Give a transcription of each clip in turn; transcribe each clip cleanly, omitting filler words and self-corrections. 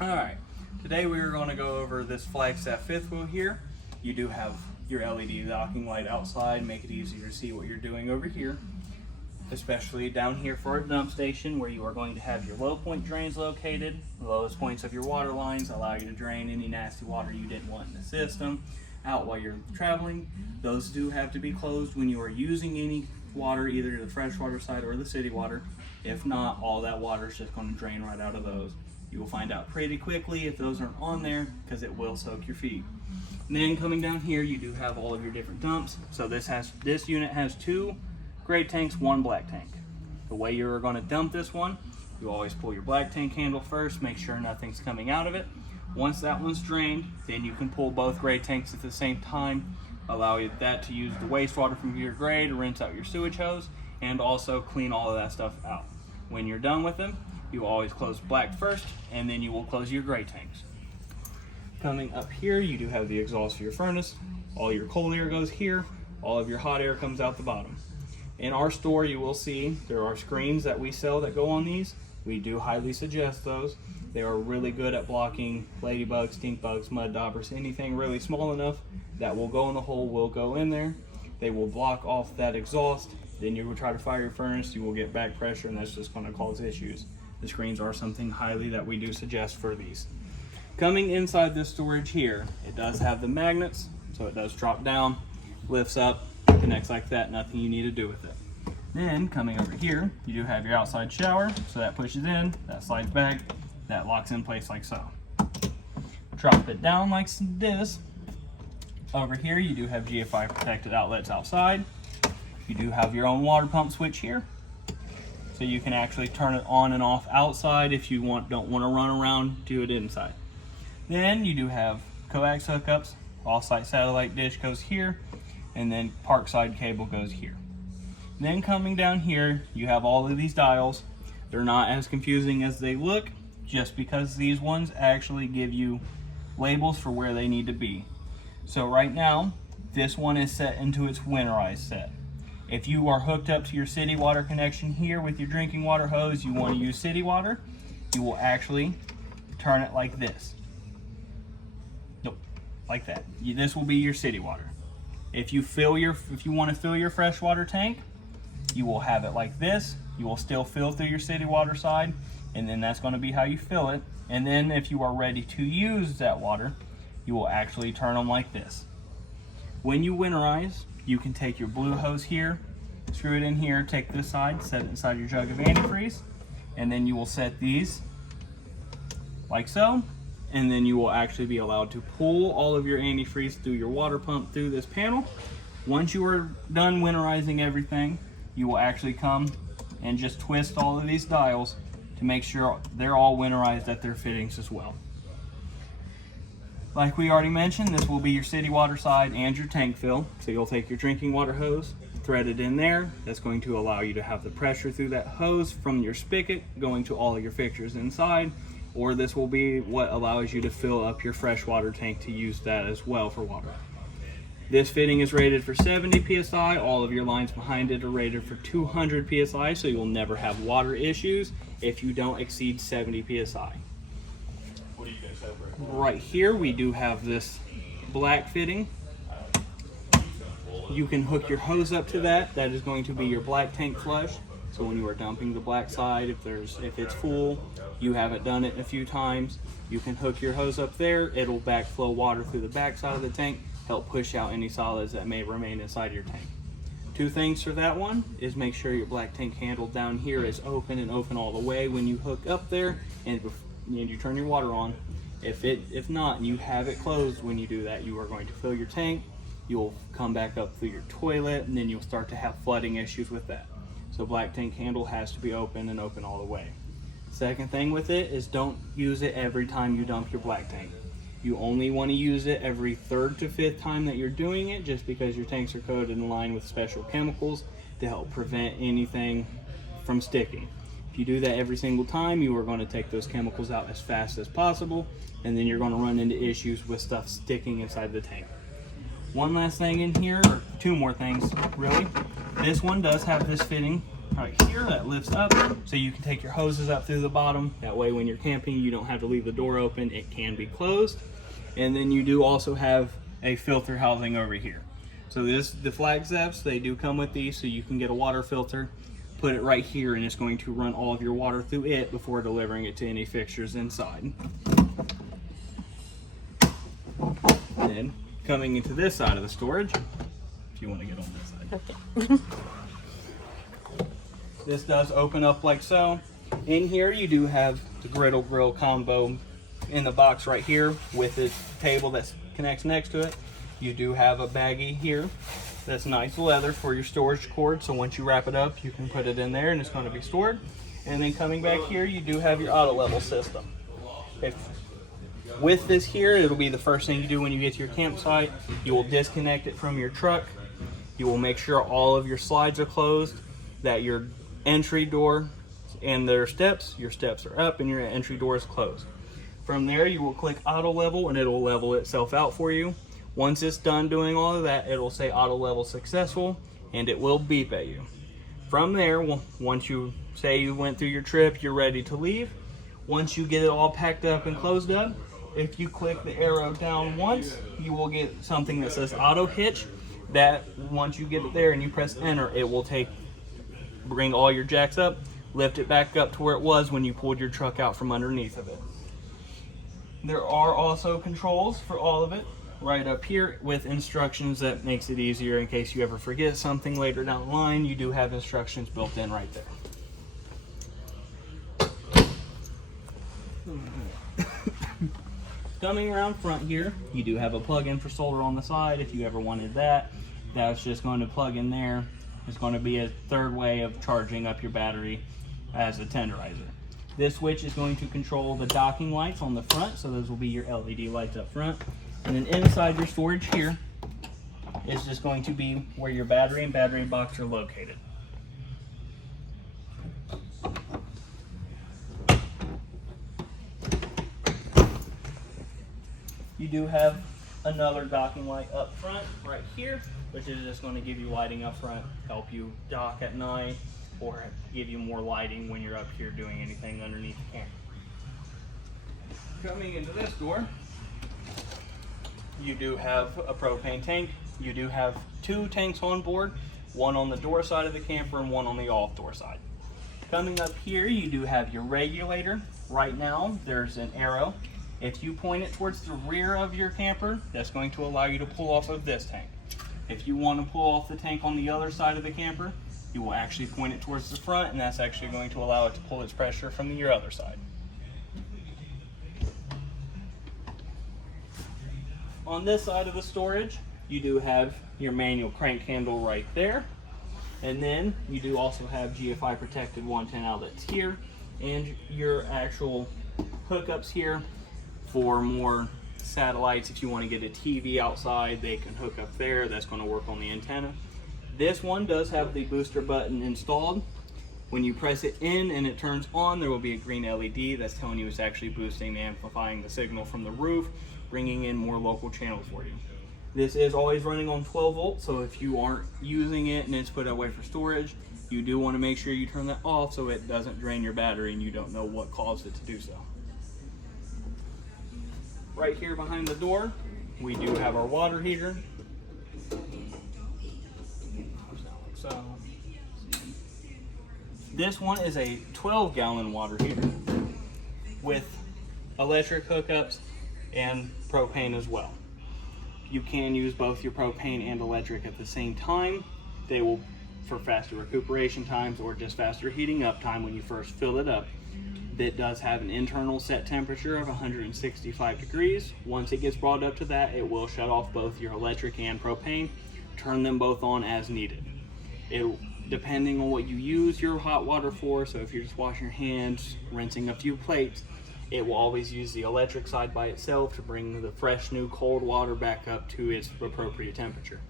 Alright, today we are going to go over this Flagstaff fifth wheel here. You do have your LED locking light outside, make it easier to see what you're doing over here. Especially down here for our dump station, where you are going to have your low point drains located. The lowest points of your water lines allow you to drain any nasty water you didn't want in the system out while you're traveling. Those do have to be closed when you are using any water, either the freshwater side or the city water. If not, all that water is just going to drain right out of those. You will find out pretty quickly if those aren't on there, because it will soak your feet. And then coming down here, you do have all of your different dumps. So this unit has 2 gray tanks, 1 black tank. The way you're going to dump this one, you always pull your black tank handle first, make sure nothing's coming out of it. Once that one's drained, then you can pull both gray tanks at the same time, allow that to use the wastewater from your gray to rinse out your sewage hose, and also clean all of that stuff out. When you're done with them, you always close black first, and then you will close your gray tanks. Coming up here, you do have the exhaust for your furnace. All your cold air goes here, all of your hot air comes out the bottom. In our store, you will see there are screens that we sell that go on these. We do highly suggest those. They are really good at blocking ladybugs, stink bugs, mud daubers, anything really small enough that will go in the hole will go in there. They will block off that exhaust. Then you will try to fire your furnace, you will get back pressure, and that's just going to cause issues. The screens are something highly that we do suggest for these. Coming inside this storage here, it does have the magnets, so it does drop down, lifts up, connects like that, nothing you need to do with it. Then coming over here, you do have your outside shower, so that pushes in, that slides back, that locks in place like so. Drop it down like this. Over here, you do have GFI protected outlets outside. You do have your own water pump switch here, so you can actually turn it on and off outside if you don't want to run around, do it inside. Then you do have coax hookups. Off-site satellite dish goes here, and then parkside cable goes here. Then coming down here, you have all of these dials. They're not as confusing as they look, just because these ones actually give you labels for where they need to be. So right now, this one is set into its winterized set. If you are hooked up to your city water connection here with your drinking water hose, you want to use city water, you will actually turn it like this. Nope, like that. This will be your city water. If you want to fill your freshwater tank, you will have it like this. You will still fill through your city water side, and then that's going to be how you fill it. And then if you are ready to use that water, you will actually turn them like this. When you winterize, you can take your blue hose here, screw it in here, take this side, set it inside your jug of antifreeze, and then you will set these like so, and then you will actually be allowed to pull all of your antifreeze through your water pump through this panel. Once you are done winterizing everything, you will actually come and just twist all of these dials to make sure they're all winterized at their fittings as well. Like we already mentioned, this will be your city water side and your tank fill. So you'll take your drinking water hose, thread it in there. That's going to allow you to have the pressure through that hose from your spigot going to all of your fixtures inside. Or this will be what allows you to fill up your freshwater tank to use that as well for water. This fitting is rated for 70 psi. All of your lines behind it are rated for 200 psi, so you'll never have water issues if you don't exceed 70 psi. What do you guys have Right here we do have this black fitting. You can hook your hose up to that. That is going to be your black tank flush. So when you are dumping the black side, if it's full, you haven't done it a few times, you can hook your hose up there. It'll backflow water through the back side of the tank, help push out any solids that may remain inside your tank. 2 things for that one is make sure your black tank handle down here is open and open all the way when you hook up there and you turn your water on. If not, and you have it closed when you do that, you are going to fill your tank, you'll come back up through your toilet, and then you'll start to have flooding issues with that. So black tank handle has to be open and open all the way. Second thing with it is don't use it every time you dump your black tank. You only want to use it every 3rd to 5th time that you're doing it, just because your tanks are coated in line with special chemicals to help prevent anything from sticking. If you do that every single time, you are going to take those chemicals out as fast as possible, and then you're going to run into issues with stuff sticking inside the tank. One last thing in here, or 2 more things really. This one does have this fitting right here that lifts up, so you can take your hoses up through the bottom. That way when you're camping, you don't have to leave the door open. It can be closed. And then you do also have a filter housing over here. So the Flagstaffs, they do come with these, so you can get a water filter, put it right here, and it's going to run all of your water through it before delivering it to any fixtures inside. Then coming into this side of the storage, if you want to get on this side. Okay. This does open up like so. In here you do have the griddle grill combo in the box right here with the table that connects next to it. You do have a baggie here that's nice leather for your storage cord, so once you wrap it up you can put it in there and it's going to be stored. And then coming back here you do have your auto level system. With this here, it'll be the first thing you do when you get to your campsite. You will disconnect it from your truck. You will make sure all of your slides are closed, that your entry door and your steps are up and your entry door is closed. From there you will click auto level and it will level itself out for you. Once it's done doing all of that, it will say auto level successful and it will beep at you. From there, once you say you went through your trip, you're ready to leave. Once you get it all packed up and closed up, if you click the arrow down once, you will get something that says auto hitch. That once you get it there and you press enter, it will bring all your jacks up, lift it back up to where it was when you pulled your truck out from underneath of it. There are also controls for all of it right up here with instructions that makes it easier in case you ever forget something later down the line. You do have instructions built in right there. Coming around front here, you do have a plug-in for solar on the side if you ever wanted that. That's just going to plug in there. It's going to be a third way of charging up your battery as a tenderizer. This switch is going to control the docking lights on the front, so those will be your LED lights up front. And then inside your storage here is just going to be where your battery and battery box are located. You do have another docking light up front right here, which is just going to give you lighting up front, help you dock at night, or give you more lighting when you're up here doing anything underneath the camp. Coming into this door, you do have a propane tank. You do have two tanks on board, one on the door side of the camper and one on the off door side. Coming up here, you do have your regulator. Right now, there's an arrow. If you point it towards the rear of your camper, that's going to allow you to pull off of this tank. If you want to pull off the tank on the other side of the camper, you will actually point it towards the front, and that's actually going to allow it to pull its pressure from your other side. On this side of the storage, you do have your manual crank handle right there. And then you do also have GFI protected 110 outlets here, and your actual hookups here for more satellites. If you want to get a TV outside, they can hook up there. That's going to work on the antenna. This one does have the booster button installed. When you press it in and it turns on, there will be a green LED that's telling you it's actually boosting and amplifying the signal from the roof, bringing in more local channels for you. This is always running on 12 volts, so if you aren't using it and it's put away for storage, you do want to make sure you turn that off so it doesn't drain your battery and you don't know what caused it to do so. Right here behind the door, we do have our water heater. So, this one is a 12-gallon water heater with electric hookups and propane as well. You can use both your propane and electric at the same time. They will, for faster recuperation times or just faster heating up time when you first fill it up. It does have an internal set temperature of 165 degrees. Once it gets brought up to that, it will shut off both your electric and propane, turn them both on as needed. Depending on what you use your hot water for, so if you're just washing your hands, rinsing a few plates, it will always use the electric side by itself to bring the fresh new cold water back up to its appropriate temperature.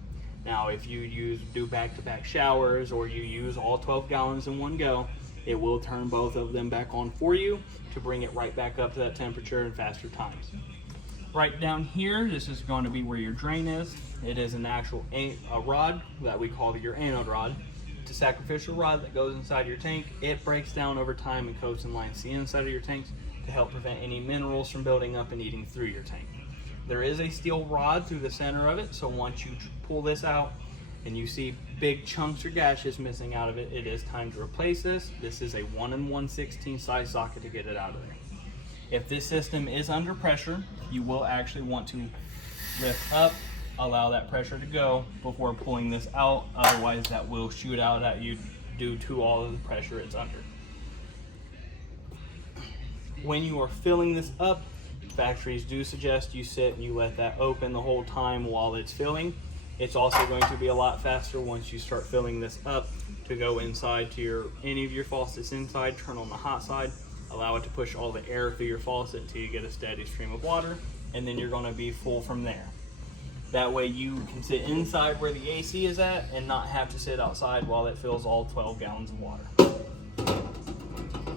Now if you do back-to-back showers or you use all 12 gallons in one go, it will turn both of them back on for you to bring it right back up to that temperature in faster times. Right down here, this is going to be where your drain is. It is an actual a rod that we call your anode rod, It's a sacrificial rod that goes inside your tank. It breaks down over time and coats and lines the inside of your tanks to help prevent any minerals from building up and eating through your tank. There is a steel rod through the center of it, so once you pull this out and you see big chunks or gashes missing out of it, it is time to replace this. This is a 1 1/16 size socket to get it out of there. If this system is under pressure, you will actually want to lift up, allow that pressure to go before pulling this out. Otherwise, that will shoot out at you due to all of the pressure it's under. When you are filling this up, factories do suggest you sit and you let that open the whole time while it's filling. It's also going to be a lot faster once you start filling this up to go inside to any of your faucets inside, turn on the hot side, allow it to push all the air through your faucet until you get a steady stream of water, and then you're going to be full from there. That way you can sit inside where the AC is at and not have to sit outside while it fills all 12 gallons of water.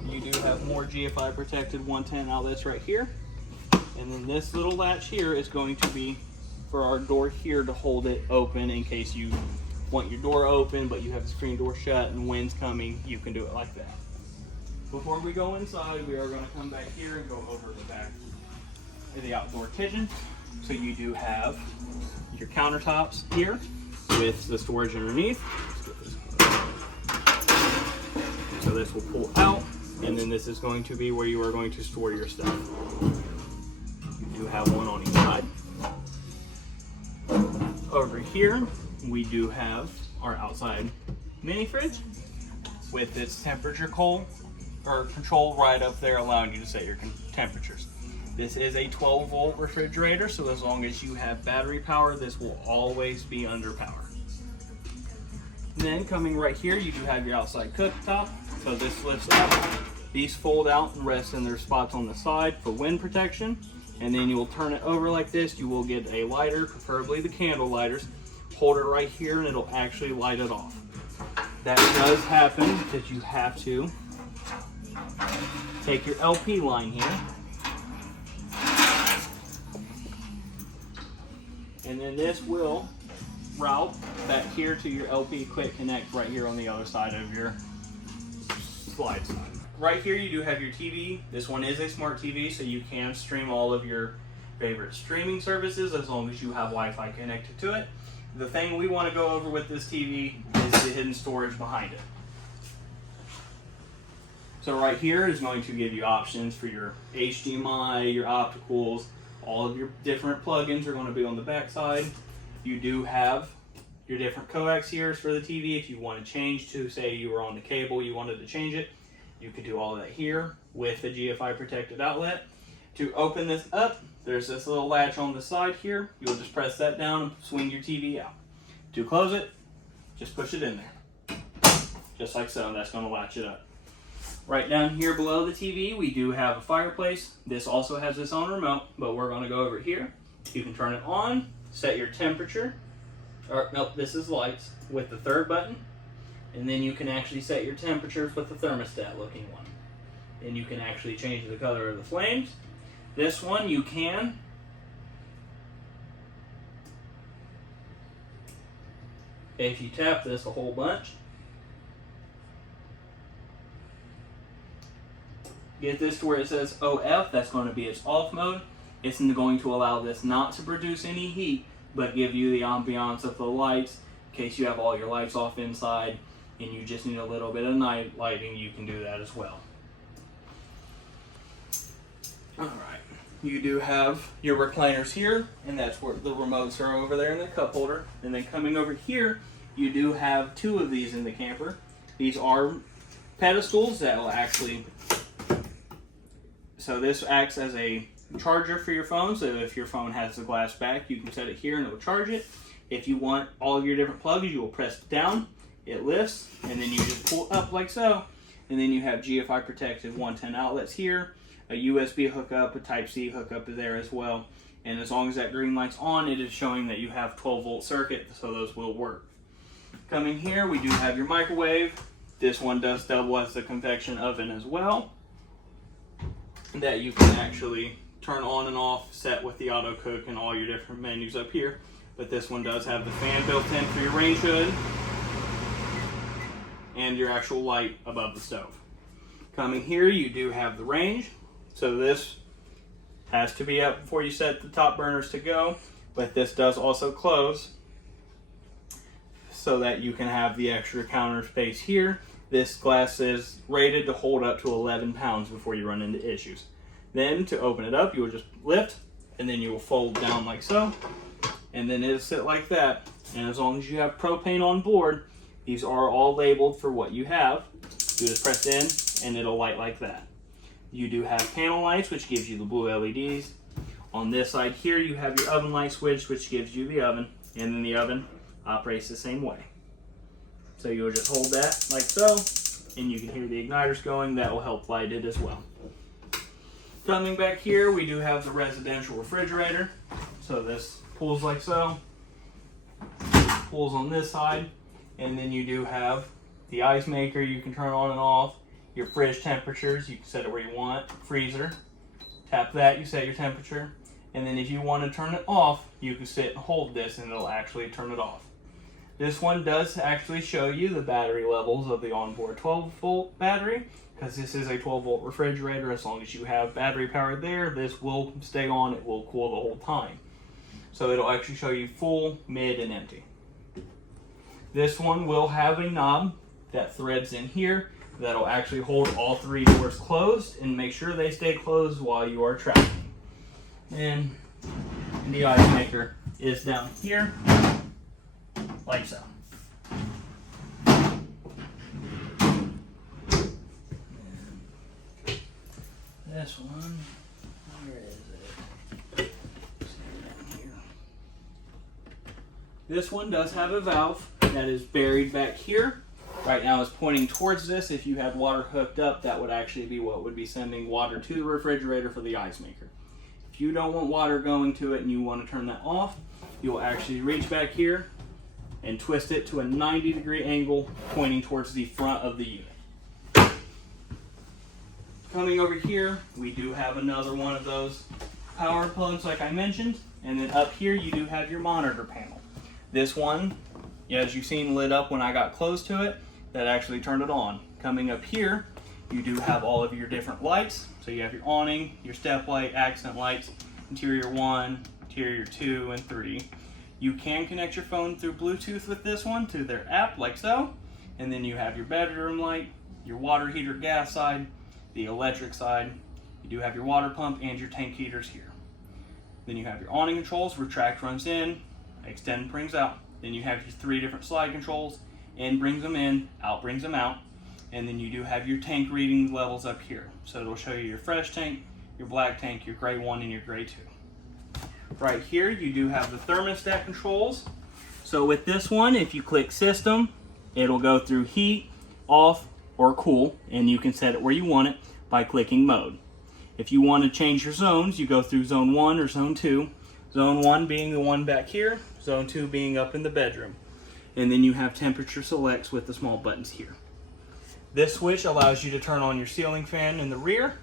You do have more GFI protected 110 outlets right here. And then this little latch here is going to be for our door here to hold it open in case you want your door open but you have the screen door shut and wind's coming, you can do it like that. Before we go inside, we are going to come back here and go over the back of the outdoor kitchen. So you do have your countertops here with the storage underneath. So this will pull out, and then this is going to be where you are going to store your stuff. You do have one on each side. Over here, we do have our outside mini fridge with its temperature control right up there, allowing you to set your temperatures. This is a 12 volt refrigerator, so as long as you have battery power, this will always be under power. And then coming right here, you do have your outside cooktop. So this lifts up. These fold out and rest in their spots on the side for wind protection. And then you will turn it over like this. You will get a lighter, preferably the candle lighters. Hold it right here and it'll actually light it off. That does happen because you have to take your LP line here. And then this will route back here to your LP quick connect right here on the other side of your slide side. Right here you do have your TV. This one is a smart TV, so you can stream all of your favorite streaming services as long as you have Wi-Fi connected to it. The thing we want to go over with this TV is the hidden storage behind it. So right here is going to give you options for your HDMI, your opticals. All of your different plugins are going to be on the back side. You do have your different coax here for the TV. If you want to change to, say you were on the cable, you wanted to change it, you could do all of that here with the GFI protected outlet. To open this up, there's this little latch on the side here. You'll just press that down and swing your TV out. To close it, just push it in there. Just like so, that's going to latch it up. Right down here below the TV, we do have a fireplace. This also has its own remote, but we're going to go over here. You can turn it on, set your temperature, or nope, this is lights with the third button, and then you can actually set your temperatures with the thermostat looking one. And you can actually change the color of the flames. This one you can if you tap this a whole bunch. Get this to where it says OF, that's going to be its off mode. It's going to allow this not to produce any heat, but give you the ambiance of the lights. In case you have all your lights off inside and you just need a little bit of night lighting, you can do that as well. Alright, you do have your recliners here, and that's where the remotes are over there in the cup holder. And then coming over here, you do have two of these in the camper. These are pedestals that will actually... So this acts as a charger for your phone, so if your phone has the glass back, you can set it here and it will charge it. If you want all of your different plugs, you will press down, it lifts, and then you just pull up like so. And then you have GFI protected 110 outlets here, a USB hookup, a Type-C hookup is there as well. And as long as that green light's on, it is showing that you have 12 volt circuit, so those will work. Coming here, we do have your microwave. This one does double as a convection oven as well, that you can actually turn on and off, set with the auto cook and all your different menus up here. But this one does have the fan built in for your range hood. and your actual light above the stove. Coming here, you do have the range. So this has to be up before you set the top burners to go, but this does also close so that you can have the extra counter space here. This glass is rated to hold up to 11 pounds before you run into issues. Then to open it up, you will just lift, and then you will fold down like so, and then it'll sit like that. And as long as you have propane on board, these are all labeled for what you have. You just press in and it'll light like that. You do have panel lights, which gives you the blue LEDs. On this side here, you have your oven light switch, which gives you the oven, and then the oven operates the same way. So you'll just hold that like so, and you can hear the igniters going. That will help light it as well. Coming back here, we do have the residential refrigerator. So this pulls like so, pulls on this side, and then you do have the ice maker you can turn on and off, your fridge temperatures, you can set it where you want, freezer, tap that, you set your temperature, and then if you want to turn it off, you can sit and hold this and it'll actually turn it off. This one does actually show you the battery levels of the onboard 12 volt battery, because this is a 12 volt refrigerator. As long as you have battery power there, this will stay on, it will cool the whole time. So it'll actually show you full, mid, and empty. This one will have a knob that threads in here that'll actually hold all three doors closed and make sure they stay closed while you are tracking. And the ice maker is down here, like so. This one, where is it? Down here. This one does have a valve that is buried back here. Right now it's pointing towards this. If you had water hooked up, that would actually be what would be sending water to the refrigerator for the ice maker. If you don't want water going to it and you want to turn that off, you'll actually reach back here and twist it to a 90-degree angle pointing towards the front of the unit. Coming over here, we do have another one of those power plugs like I mentioned, and then up here you do have your monitor panel. This one, as you've seen, lit up when I got close to it. That actually turned it on. Coming up here, you do have all of your different lights. So you have your awning, your step light, accent lights, interior 1, interior 2, and 3. You can connect your phone through Bluetooth with this one to their app, like so. And then you have your bedroom light, your water heater gas side, the electric side. You do have your water pump and your tank heaters here. Then you have your awning controls, retract runs in, extend brings out. Then you have your 3 different slide controls, in brings them in, out brings them out. And then you do have your tank reading levels up here. So it'll show you your fresh tank, your black tank, your gray 1, and your gray 2. Right here, you do have the thermostat controls. So with this one, if you click system, it'll go through heat, off, or cool, and you can set it where you want it by clicking mode. If you want to change your zones, you go through zone 1 or zone 2. Zone 1 being the one back here, zone 2 being up in the bedroom. And then you have temperature selects with the small buttons here. This switch allows you to turn on your ceiling fan in the rear.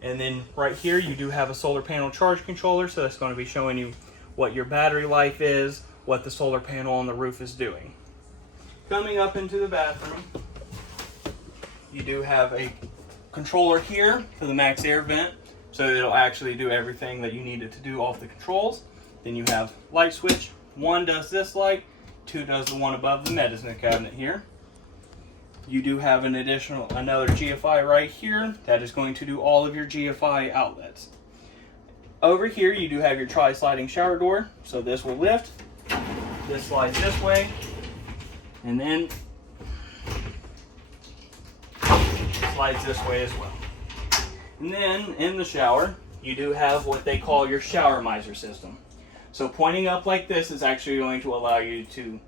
And then right here you do have a solar panel charge controller, so that's going to be showing you what your battery life is, what the solar panel on the roof is doing. Coming up into the bathroom, you do have a controller here for the max air vent, so it'll actually do everything that you need it to do off the controls. Then you have light switch. 1 does this light, 2 does the one above the medicine cabinet here. You do have another GFI right here that is going to do all of your GFI outlets. Over here you do have your tri-sliding shower door, so this will lift, this slides this way, and then slides this way as well. And then in the shower, you do have what they call your shower miser system. So pointing up like this is actually going to allow you to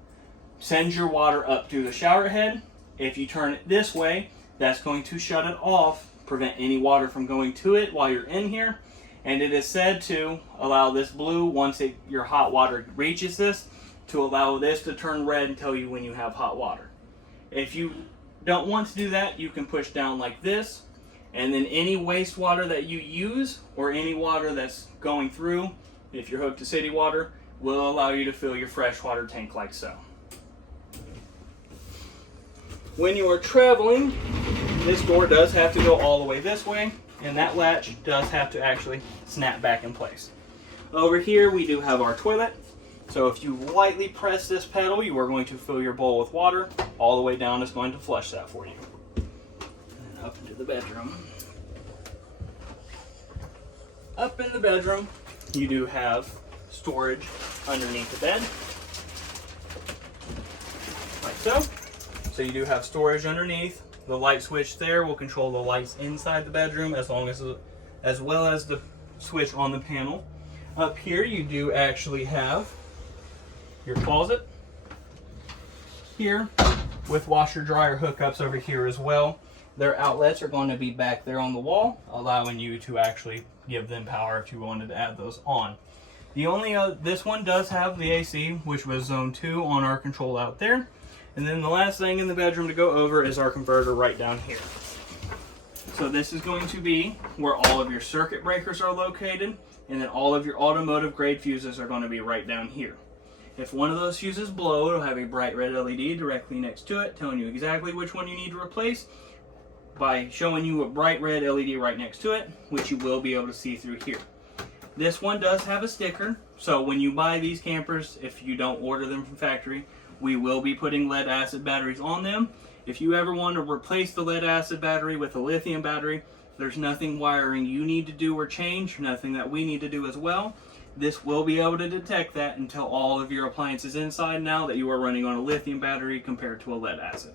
send your water up through the shower head. If you turn it this way, that's going to shut it off, prevent any water from going to it while you're in here. And it is said to allow this blue, once your hot water reaches this, to allow this to turn red and tell you when you have hot water. If you don't want to do that, you can push down like this, and then any wastewater that you use or any water that's going through, if you're hooked to city water, will allow you to fill your freshwater tank like so. When you are traveling, this door does have to go all the way this way, and that latch does have to actually snap back in place. Over here we do have our toilet. So if you lightly press this pedal, you are going to fill your bowl with water. All the way down is going to flush that for you. And up into the bedroom. Up in the bedroom, you do have storage underneath the bed. Like so. So you do have storage underneath. The light switch there will control the lights inside the bedroom as well as the switch on the panel. Up here you do actually have your closet here with washer dryer hookups over here as well. Their outlets are going to be back there on the wall, allowing you to actually give them power if you wanted to add those on. The only this one does have the AC, which was zone 2 on our control out there. And then the last thing in the bedroom to go over is our converter right down here. So this is going to be where all of your circuit breakers are located, and then all of your automotive grade fuses are going to be right down here. If one of those fuses blow, it'll have a bright red LED directly next to it, telling you exactly which one you need to replace by showing you a bright red LED right next to it, which you will be able to see through here. This one does have a sticker, so when you buy these campers, if you don't order them from factory, we will be putting lead acid batteries on them. If you ever want to replace the lead acid battery with a lithium battery, there's nothing wiring you need to do or change, nothing that we need to do as well. This will be able to detect that and tell all of your appliances inside now that you are running on a lithium battery compared to a lead acid.